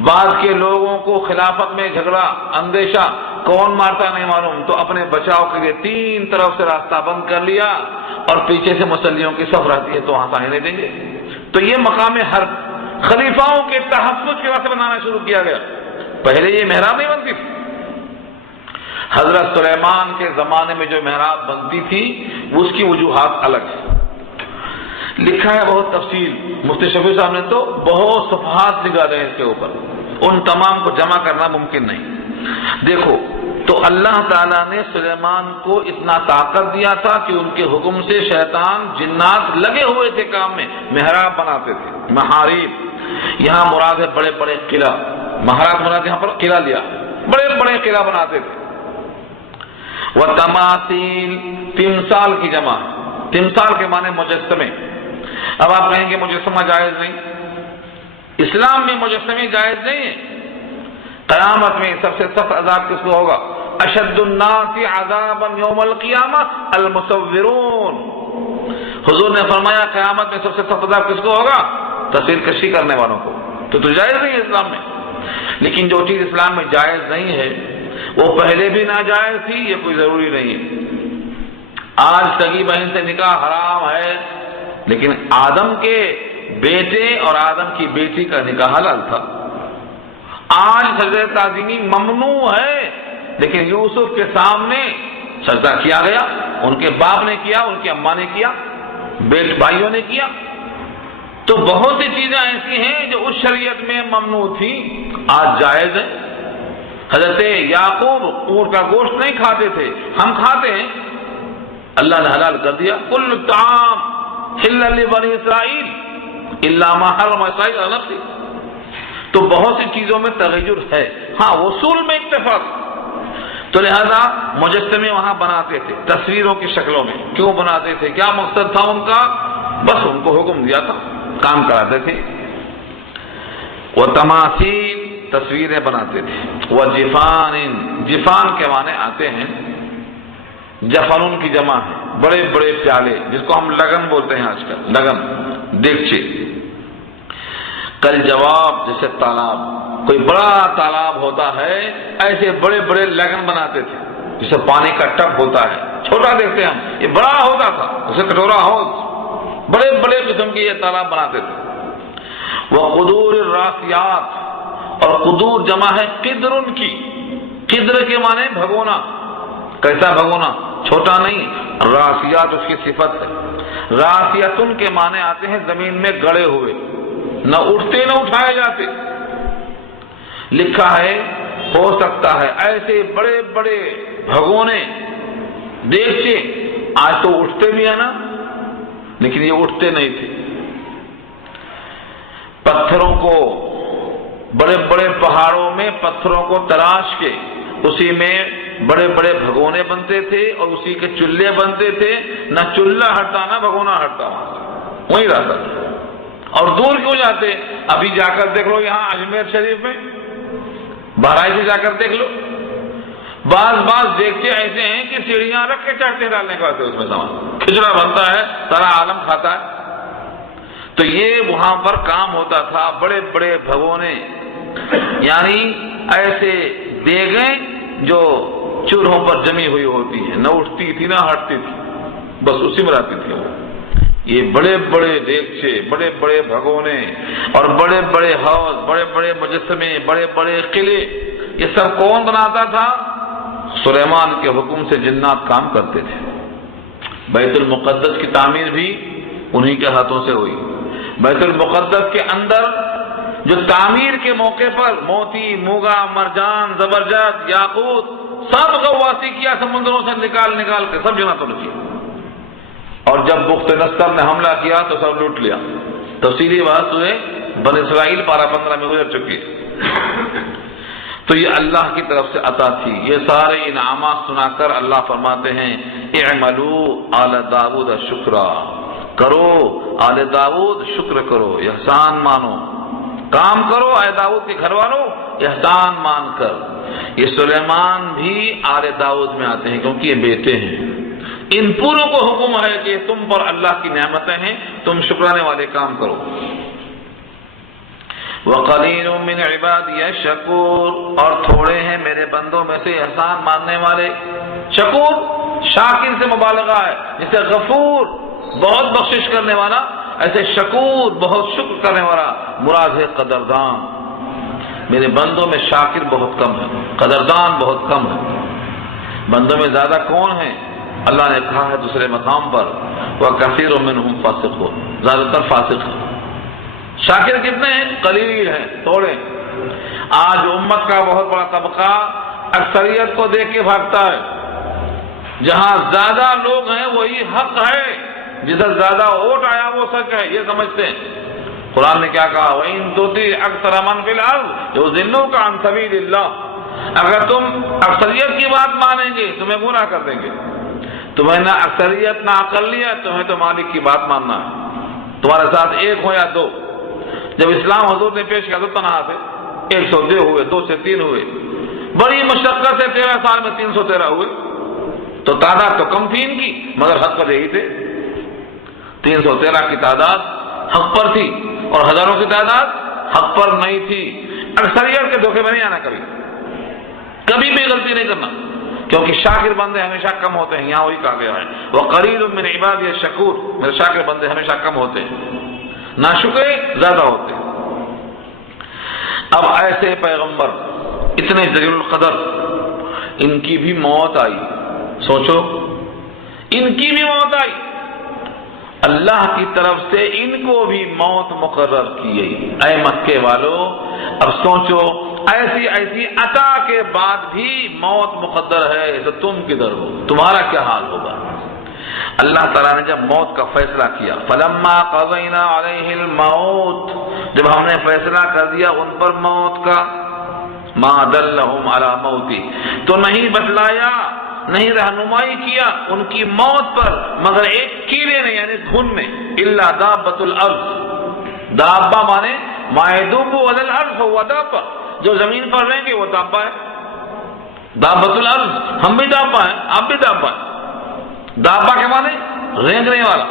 بعد کے لوگوں کو خلافت میں جھگڑا، اندیشہ، کون مارتا نہیں معلوم، تو اپنے بچاؤ کے لیے 3 طرف سے راستہ بند کر لیا، اور پیچھے سے مصلیوں کی صف رہتی ہے تو وہاں آنے نہیں دیں گے۔ تو یہ مقام حرب خلیفاؤں کے تحفظ کی وجہ سے بنانا شروع کیا گیا، پہلے یہ محراب نہیں بنتی تھی۔ حضرت سلیمان کے زمانے میں جو محراب بنتی تھی اس کی وجوہات الگ ہے، لکھا ہے بہت تفصیل، مفتی شفیع صاحب نے تو بہت صفحات نکالے ہیں اس کے اوپر، ان تمام کو جمع کرنا ممکن نہیں۔ دیکھو تو اللہ تعالیٰ نے سلیمان کو اتنا طاقت دیا تھا کہ ان کے حکم سے شیطان جنات لگے ہوئے تھے کام میں، محراب بناتے تھے، محاریب، یہاں مراد ہے بڑے بڑے قلعہ، محراب مراد یہاں پر قلعہ لیا، بڑے بڑے قلعہ بناتے تھے۔ وَتَمَاثِيل، تمثال کی جمع، تمثال کے معنی مجسمے۔ اب آپ کہیں گے مجسمہ جائز نہیں، اسلام میں مجسمے جائز نہیں ہے۔ قیامت میں سب سے سخت عذاب کس کو ہوگا؟ اشد الناس عذابا یوم القیامہ المصورون۔ حضور نے فرمایا قیامت میں سب سے سخت عذاب کس کو ہوگا؟ تصویر کشی کرنے والوں کو۔ تو جائز نہیں ہے اسلام میں، لیکن جو چیز اسلام میں جائز نہیں ہے وہ پہلے بھی ناجائز تھی، یہ کوئی ضروری نہیں ہے۔ آج سگی بہن سے نکاح حرام ہے، لیکن آدم کے بیٹے اور آدم کی بیٹی کا نکاح حلال تھا۔ آج سجدہ تعظیمی ممنوع ہے، لیکن یوسف کے سامنے سجدہ کیا گیا، ان کے باپ نے کیا، ان کی اماں نے کیا، بیٹے بھائیوں نے کیا۔ تو بہت سی چیزیں ایسی ہیں جو اس شریعت میں ممنوع تھی، آج جائز ہے۔ حضرت یعقوب اونٹ کا گوشت نہیں کھاتے تھے، ہم کھاتے ہیں، اللہ نے حلال کر دیا۔ کل الطعام حل لبنی اسرائیل الا ما حرم اسرائیل علی نفسہ۔ تو بہت سی چیزوں میں تغیر ہے، ہاں اصول میں اتفاق۔ تو لہذا مجسمے وہاں بناتے تھے تصویروں کی شکلوں میں۔ کیوں بناتے تھے؟ کیا مقصد تھا ان کا؟ بس ان کو حکم دیا تھا، کام کراتے تھے۔ وہ تماثیل، تصویریں بناتے تھے۔ وہ جفان، جفان کے معنی آتے ہیں، جفنون کی جمع ہے، بڑے بڑے پیالے، جس کو ہم لگن بولتے ہیں آج کل، لگن، دیگچے۔ کل جواب جیسے تالاب، کوئی بڑا تالاب ہوتا ہے، ایسے بڑے بڑے لگن بناتے تھے، جسے پانی کا ٹب ہوتا ہے، چھوٹا دیکھتے ہیں ہم، یہ بڑا ہوتا تھا، اسے کٹورا ہاؤس، بڑے بڑے قسم کے یہ تالاب بناتے تھے۔ وہ قدور الراسیات، اور قدور جمع ہے قدرن کی، قدر کے معنی بھگونا، کیسا بھگونا؟ چھوٹا نہیں، راسیات اس کی صفت ہے۔ راسیتن کے معنی آتے ہیں زمین میں گڑے ہوئے، نہ اٹھتے نہ اٹھائے جاتے۔ لکھا ہے ہو سکتا ہے ایسے بڑے بڑے بھگونے دیگچے آج تو اٹھتے بھی ہیں نا، لیکن یہ اٹھتے نہیں تھے، پتھروں کو، بڑے بڑے پہاڑوں میں پتھروں کو تراش کے اسی میں بڑے بڑے بھگونے بنتے تھے اور اسی کے چولہے بنتے تھے، نہ چولہا ہٹتا نہ بھگونا ہٹتا، وہیں رہتا تھا۔ اور دور کیوں جاتے؟ ابھی جا کر دیکھ لو یہاں اجمیر شریف میں، بہرائچ سے جا کر دیکھ لو، بعض دیکھتے ایسے ہیں کہ سیڑھیاں رکھ کے چڑھتے ڈالنے کے بعد اس میں سامان کھچڑا بنتا ہے، سارا عالم کھاتا ہے۔ تو یہ وہاں پر کام ہوتا تھا، بڑے بڑے بھگونے، یعنی ایسے دیگیں جو چولہوں پر جمی ہوئی ہوتی ہیں، نہ اٹھتی تھی نہ ہٹتی تھی، بس اسی میں رہتی تھی وہ۔ یہ بڑے بڑے دیگچے، بڑے بڑے بھگونے اور بڑے بڑے حوض، بڑے بڑے مجسمے، بڑے بڑے قلعے، یہ سب کون بناتا تھا؟ سلیمان کے حکم سے جنات کام کرتے تھے۔ بیت المقدس کی تعمیر بھی انہی کے ہاتھوں سے ہوئی۔ بیت المقدس کے اندر جو تعمیر کے موقع پر موتی، موگا، مرجان، زبرجد، یاقوت سب غواصی کیا سمندروں سے نکال کے، سب جناتوں نے کیا۔ اور جب بخت نصر نے حملہ کیا تو سب لوٹ لیا۔ تفصیلی بات ہوئے بنی اسرائیل پارہ 15 میں گزر چکی ہے۔ تو یہ اللہ کی طرف سے عطا تھی۔ یہ سارے انعامات سنا کر اللہ فرماتے ہیں اعملوا آل داؤد شکرا، کرو آل داؤد شکر کرو، احسان مانو، کام کرو اے داؤد کے گھر والوں احسان مان کر۔ یہ سلیمان بھی آل داؤد میں آتے ہیں کیونکہ یہ بیٹے ہیں۔ ان پوروں کو حکم ہے کہ تم پر اللہ کی نعمتیں ہیں، تم شکرانے والے کام کرو۔ وَقَلِيلٌ مِّنْ عِبَادِيَ الشَّكُورُ، اور تھوڑے ہیں میرے بندوں میں سے احسان ماننے والے۔ شکور شاکر سے مبالغہ ہے، جسے غفور بہت بخشش کرنے والا، ایسے شکور بہت شکر کرنے والا مراد ہے قدردان۔ میرے بندوں میں شاکر بہت کم ہے، قدردان بہت کم ہے۔ بندوں میں زیادہ کون ہیں؟ اللہ نے کہا ہے دوسرے مقام پر وَكَثِيرٌ مِّنْهُمْ فَاسِقُونَ، زیادہ تر فاسق ہیں۔ شاکر کتنے ہیں؟ قلیل ہیں، تھوڑے۔ آج امت کا بہت بڑا طبقہ اکثریت کو دیکھ کے بھاگتا ہے۔ جہاں زیادہ لوگ ہیں وہی حق ہے، جدھر زیادہ ووٹ آیا وہ سچ ہے، یہ سمجھتے ہیں۔ قرآن نے کیا کہا؟ وَإِن تُطِعْ أَكْثَرَ مَن فِي الْأَرْضِ يُضِلُّوكَ عَن سَبِيلِ اللَّهِ، اگر تم اکثریت کی بات مانیں گے تمہیں گمراہ کر دیں گے۔ تمہیں نہ اکثریت نہ اقلیت، تمہیں تو مالک کی بات ماننا ہے، تمہارے ساتھ ایک ہو یا دو۔ جب اسلام حضور نے پیش کیا تو تنہا تھے، 102 ہوئے، 2 سے 3 ہوئے، بڑی مشقت سے 13 سال میں 313 ہوئے، تو تعداد تو کم تھی ان کی مگر حق پر یہی تھے۔ 313 کی تعداد حق پر تھی اور ہزاروں کی تعداد حق پر نہیں تھی۔ اکثریت کے دھوکے میں نہیں آنا، کبھی بھی غلطی نہیں کرنا، کیونکہ شاکر بندے ہمیشہ کم ہوتے ہیں۔ یہاں وہی کہا گیا ہے وَقَلِيلٌ مِّنْ عِبَادِيَ الشَّكُورُ، میرے شاکر بندے ہمیشہ کم ہوتے ہیں، ناشکر زیادہ ہوتے ہیں۔ اب ایسے پیغمبر اتنے جلیل القدر، ان کی بھی موت آئی، سوچو ان کی بھی موت آئی، اللہ کی طرف سے ان کو بھی موت مقرر کی گئی۔ اے مکے والو اب سوچو، ایسی ایسی عطا کے بعد بھی موت مقدر ہے تو تم کدھر ہو؟ تمہارا کیا حال ہوگا؟ اللہ تعالیٰ نے جب موت کا فیصلہ کیا فَلَمَّا قَضَيْنَا عَلَيْهِ الْمَوْتِ، جب ہم نے فیصلہ کر دیا ان پر موت کا، مَا دَلَّهُمْ عَلَى مَوْتِ، تو نہیں بتلایا، نہیں رہنمائی کیا ان کی موت پر مگر ایک کیڑے نے، یعنی گھن نے، إِلَّا دَابَّةُ الْأَرْضِ، دابہ مانے مَا يَدُوبُ عَلَى الْأَرْضِ فَهُوَ دَابَّةٌ، جو زمین پر رہیں گے وہ دابہ ہے۔ دابۃ الارض، ہم بھی دابہ ہیں، آپ بھی دابہ ہیں۔ دابہ کے معنی رینگنے والا۔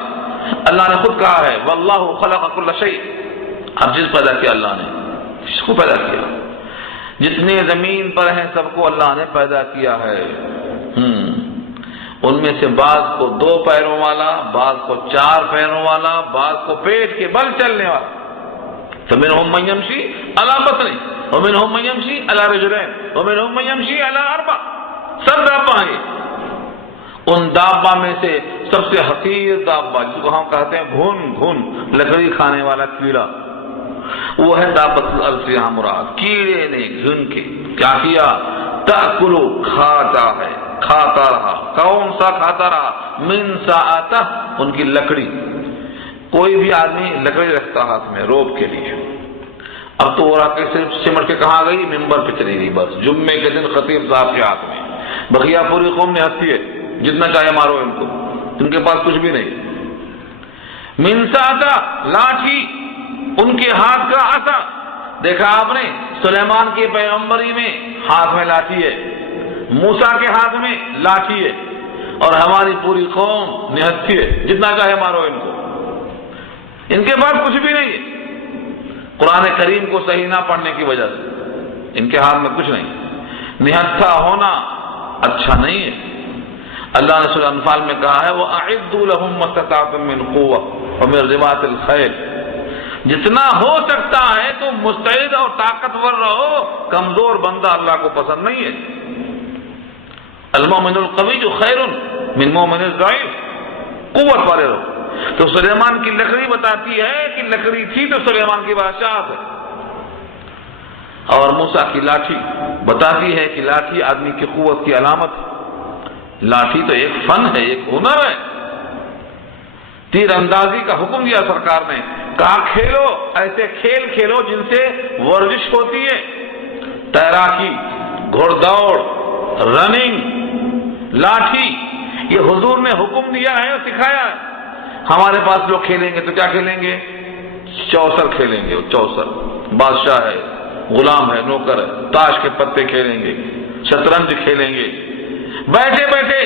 اللہ نے خود کہا ہے واللہ خلق کل شیء، ہر چیز پیدا کیا اللہ نے، اس کو پیدا کیا، جتنے زمین پر ہیں سب کو اللہ نے پیدا کیا ہے۔ ان میں سے بعض کو 2 پیروں والا، بعض کو 4 پیروں والا، بعض کو پیٹ کے بل چلنے والا۔ فمنهم من يمشي على بطنه ومنهم من يمشي على رجلين ومنهم من يمشي على 4، سب دابہ ہیں۔ ان دابہ میں سے سب سے حقیر دابہ جس کو ہم کہتے ہیں گھن لکڑی کھانے والا کیڑا، وہ ہے دابۃ الارض سے یہاں مراد۔ کیڑے نے گھن کے کیا کیا؟ تأکلو، کھاتا ہے، کھاتا رہا۔ کون سا کھاتا رہا؟ من ساعتہ، ان کی لکڑی۔ کوئی بھی آدمی لکڑی رکھتا ہاتھ میں روب کے لیے، اب تو وہ راکٹ صرف سمٹ کے کہاں گئی؟ ممبر پہ چلی گئی بس، جمعے کے دن خطیب صاحب کے ہاتھ میں، بقیہ پوری قوم نے ہنسی ہے، جتنا چاہے مارو ان کو، ان کے پاس کچھ بھی نہیں۔ منساتا لاٹھی، ان کے ہاتھ کا عصا، دیکھا آپ نے سلیمان کی پیغمبری میں ہاتھ میں لاٹھی ہے، موسیٰ کے ہاتھ میں لاٹھی ہے، اور ہماری پوری قوم نہتی ہے، جتنا چاہے مارو ان کو، ان کے پاس کچھ بھی نہیں ہے۔ قرآن کریم کو صحیح نہ پڑھنے کی وجہ سے ان کے ہاتھ میں کچھ نہیں، نہتھا ہونا اچھا نہیں ہے۔ اللہ نے سورہ انفال میں کہا ہے وَأَعِدُّوا لَهُم مَّا اسْتَطَعْتُم مِّن قُوَّةٍ وَمِن رِّبَاطِ الْخَيْلِ، جتنا ہو سکتا ہے تو مستعد اور طاقتور رہو، کمزور بندہ اللہ کو پسند نہیں ہے۔ المؤمن القوی خیر من مؤمن الضعیف، قوت والے رہو۔ تو سلیمان کی لکڑی بتاتی ہے کہ لکڑی تھی تو سلیمان کی بادشاہت ہے، اور موسیٰ کی لاٹھی بتاتی ہے کہ لاٹھی آدمی کی قوت کی علامت ہے۔ لاٹھی تو ایک فن ہے، ایک ہنر ہے۔ تیر اندازی کا حکم دیا سرکار نے، کہا کھیلو، ایسے کھیل کھیلو جن سے ورزش ہوتی ہے، تیراکی، گھوڑ دوڑ، رننگ، لاٹھی، یہ حضور نے حکم دیا ہے اور سکھایا ہے۔ ہمارے پاس لوگ کھیلیں گے تو کیا کھیلیں گے؟ چوسر کھیلیں گے، چوسر، بادشاہ ہے، غلام ہے، نوکر ہے، تاش کے پتے کھیلیں گے، شطرنج کھیلیں گے، بیٹھے بیٹھے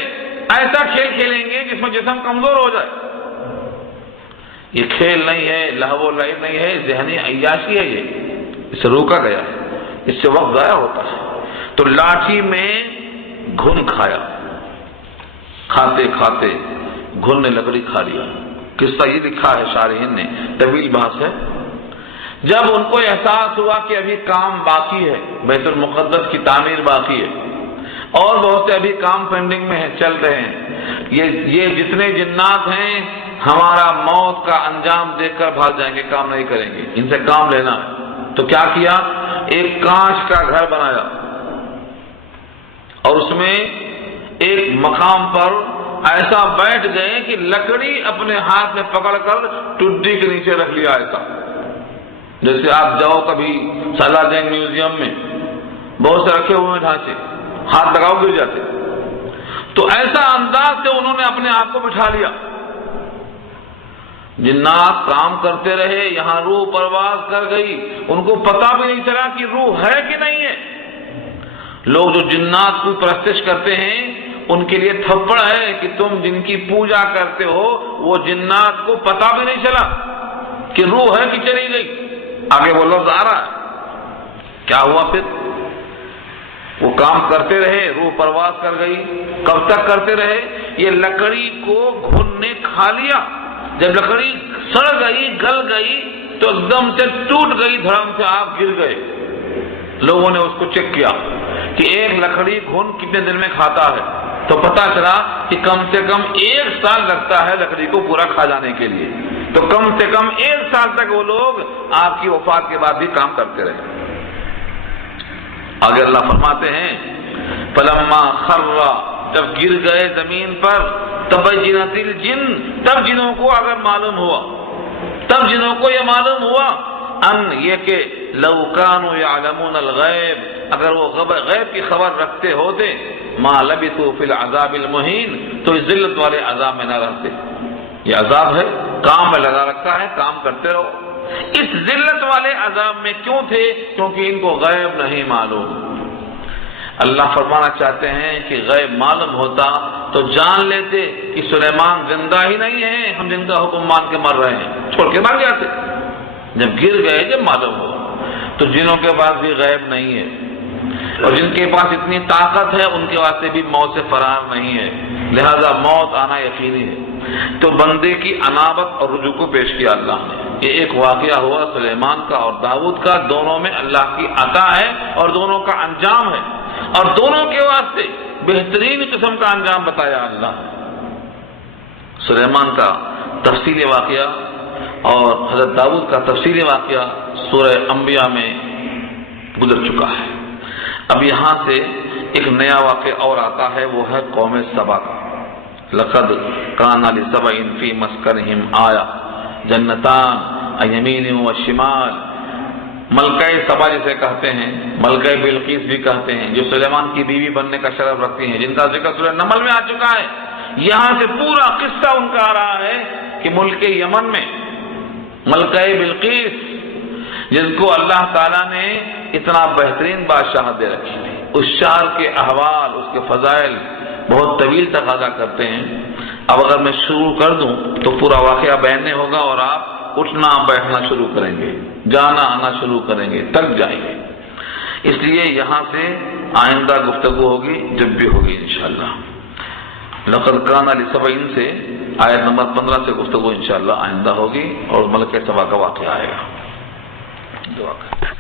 ایسا کھیل کھیلیں گے جس میں جسم کمزور ہو جائے۔ یہ کھیل نہیں ہے، لہو و لعب نہیں ہے، ذہنی عیاشی ہے، یہ اس سے روکا گیا ہے، اس سے وقت ضائع ہوتا ہے۔ تو لاٹھی میں گھن کھایا، کھاتے کھاتے گھن نے لکڑی کھا لیا۔ قصہ یہ لکھا ہے شارحین نے، طویل بحث ہے۔ جب ان کو احساس ہوا کہ ابھی کام باقی ہے، بیت المقدس کی تعمیر باقی ہے، اور بہت سے ابھی کام پینڈنگ میں ہیں، چل رہے ہیں، یہ جتنے جنات ہیں ہمارا موت کا انجام دیکھ کر بھاگ جائیں گے، کام نہیں کریں گے، ان سے کام لینا ہے۔ تو کیا کیا؟ ایک کانچ کا گھر بنایا، اور اس میں ایک مقام پر ایسا بیٹھ گئے کہ لکڑی اپنے ہاتھ میں پکڑ کر ٹڈی کے نیچے رکھ لیا ایسا۔ جیسے آپ جاؤ کبھی سالارجنگ میوزیم میں، بہت سے رکھے ہوئے ہیں ڈھانچے، ہاتھ لگاؤ گر جاتے، تو ایسا انداز سے انہوں نے اپنے آپ کو بٹھا لیا۔ جنات کام کرتے رہے، یہاں روح پرواز کر گئی، ان کو پتہ بھی نہیں چلا کہ روح ہے کہ نہیں ہے۔ لوگ جو جنات کی پرستش کرتے ہیں ان کے لیے تھپڑ ہے کہ تم جن کی پوجا کرتے ہو وہ جنات کو پتہ بھی نہیں چلا کہ روح ہے کہ چلی گئی۔ آگے وہ لفظ آ رہا ہے، کیا ہوا پھر؟ وہ کام کرتے رہے، روح پرواز کر گئی۔ کب تک کرتے رہے؟ یہ لکڑی کو گھن نے کھا لیا۔ جب لکڑی سڑ گئی، گل گئی، تو ایک دم سے ٹوٹ گئی، دھڑم سے آپ گر گئے۔ لوگوں نے اس کو چیک کیا کہ ایک لکڑی گھن کتنے دن میں کھاتا ہے، تو پتا چلا کہ کم سے کم 1 سال لگتا ہے لکڑی کو پورا کھا جانے کے لیے۔ تو کم سے کم 1 سال تک وہ لوگ آپ کی وفات کے بعد بھی کام کرتے رہے۔ آگے اللہ فرماتے ہیں فلما خر، جب گر گئے زمین پر، تبینت الجن، تب جنوں کو اگر معلوم ہوا، تب جنوں کو یہ معلوم ہوا ان یہ کہ لو کانوا یعلمون الغیب، اگر وہ غیب کی خبر رکھتے ہوتے، ما لبثوا فی العذاب المہین، تو اس ذلت والے عذاب میں نہ رہتے۔ یہ عذاب ہے، کام میں لگا رکھا ہے، کام کرتے رہو۔ اس ذلت والے عذاب میں کیوں تھے؟ کیونکہ ان کو غیب نہیں معلوم۔ اللہ فرمانا چاہتے ہیں کہ غیب معلوم ہوتا تو جان لیتے کہ سلیمان زندہ ہی نہیں ہے، ہم جن کا حکم مان کے مر رہے ہیں، چھوڑ کے بھاگ جاتے۔ جب گر گئے، جب معلوم ہوا، تو جنوں کے پاس بھی غیب نہیں ہے، اور جن کے پاس اتنی طاقت ہے ان کے واسطے بھی موت سے فرار نہیں ہے، لہذا موت آنا یقینی ہے۔ تو بندے کی انابت اور رجوع کو پیش کیا اللہ نے۔ یہ ایک واقعہ ہوا سلیمان کا اور داؤد کا، دونوں میں اللہ کی عطا ہے اور دونوں کا انجام ہے، اور دونوں کے واسطے بہترین قسم کا انجام بتایا اللہ۔ سلیمان کا تفصیلی واقعہ اور حضرت داؤد کا تفصیلی واقعہ سورہ انبیاء میں گزر چکا ہے۔ اب یہاں سے ایک نیا واقعہ اور آتا ہے، وہ ہے قوم سبا کا۔ لقد کان لسبع فی مسکنہم آیہ جنتان عن یمین و شمال ملکہ سبا جسے کہتے ہیں، ملکہ بلقیس بھی کہتے ہیں، جو سلیمان کی بیوی بننے کا شرف رکھتی ہیں، جن کا ذکر سورہ نمل میں آ چکا ہے۔ یہاں سے پورا قصہ ان کا آ رہا ہے کہ ملک یمن میں ملکہ بلقیس، جس کو اللہ تعالیٰ نے اتنا بہترین بادشاہ دے رکھی تھی، اس شہر کے احوال، اس کے فضائل بہت طویل تقاضا کرتے ہیں۔ اب اگر میں شروع کر دوں تو پورا واقعہ بیان نہیں ہوگا اور آپ اٹھنا بیٹھنا شروع کریں گے، جانا آنا شروع کریں گے، تک جائیں گے۔ اس لیے یہاں سے آئندہ گفتگو ہوگی جب بھی ہوگی انشاءاللہ۔ لقد کان لسبع سے آیت نمبر 15 سے گفتگو انشاءاللہ آئندہ ہوگی اور ملک سبا کا واقعہ آئے گا۔ دعا کریں۔